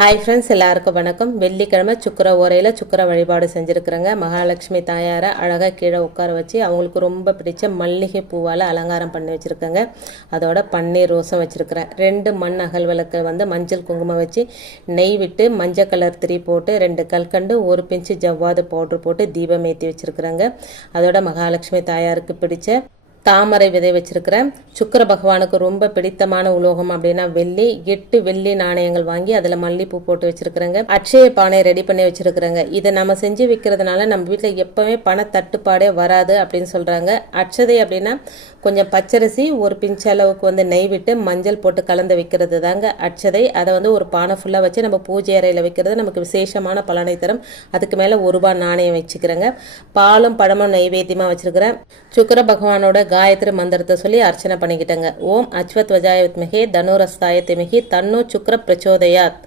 Hi friends, எல்லாருக்கும் வணக்கம். வெள்ளிக்கிழமை சுக்கர ஓரையில் சுக்கர வழிபாடு செஞ்சுருக்குறேங்க. மகாலட்சுமி தாயாரை அழகாக கீழே உட்கார வச்சு அவங்களுக்கு ரொம்ப பிடிச்ச மல்லிகை பூவால் அலங்காரம் பண்ணி வச்சுருக்கேங்க. அதோட பன்னீர் ரோஸும் வச்சுருக்கிறேன். 2 மண் அகல் விளக்கு மஞ்சள் குங்குமம் வச்சு நெய் விட்டு மஞ்சள் கலர் திரி போட்டு 2 கல்கண்டு 1 பிஞ்சு ஜவ்வாது பவுட்ரு போட்டு தீபம் ஏற்றி வச்சுருக்குறேங்க. அதோட மகாலட்சுமி தாயாருக்கு பிடிச்ச தாமரை விதை வச்சிருக்கிறேன். சுக்கர பகவானுக்கு ரொம்ப பிடித்தமான உலோகம் அப்படின்னா வெள்ளி. 8 வெள்ளி நாணயங்கள் வாங்கி அதில் மல்லிப்பூ போட்டு வச்சிருக்கிறேங்க. அட்சய பானை ரெடி பண்ணி வச்சிருக்கிறேங்க. இதை நம்ம செஞ்சு வைக்கிறதுனால நம்ம வீட்டில் எப்பவுமே பண தட்டுப்பாடே வராது அப்படின்னு சொல்றாங்க. அட்சதை அப்படின்னா கொஞ்சம் பச்சரிசி 1 பிஞ்ச் அளவுக்கு நெய் விட்டு மஞ்சள் போட்டு கலந்து வைக்கிறது தாங்க அட்சதை. அதை ஒரு பானை ஃபுல்லாக வச்சு நம்ம பூஜை அறையில் வைக்கிறது நமக்கு விசேஷமான பலனை தரும். அதுக்கு மேலே ₹1 நாணயம் வச்சுக்கிறேங்க. பாலும் பழமும் நைவேத்தியமாக வச்சிருக்கிறேன். சுக்கர பகவானோட காயத்ரி மந்திரத்தை சொல்லி அர்ச்சனை பண்ணிக்கிட்டேங்க. ஓம் அஸ்வத்வஜாய வித்மஹே தனுரஸ்தாய திமஹி தன்னோ சுக்ர பிரச்சோதயாத்.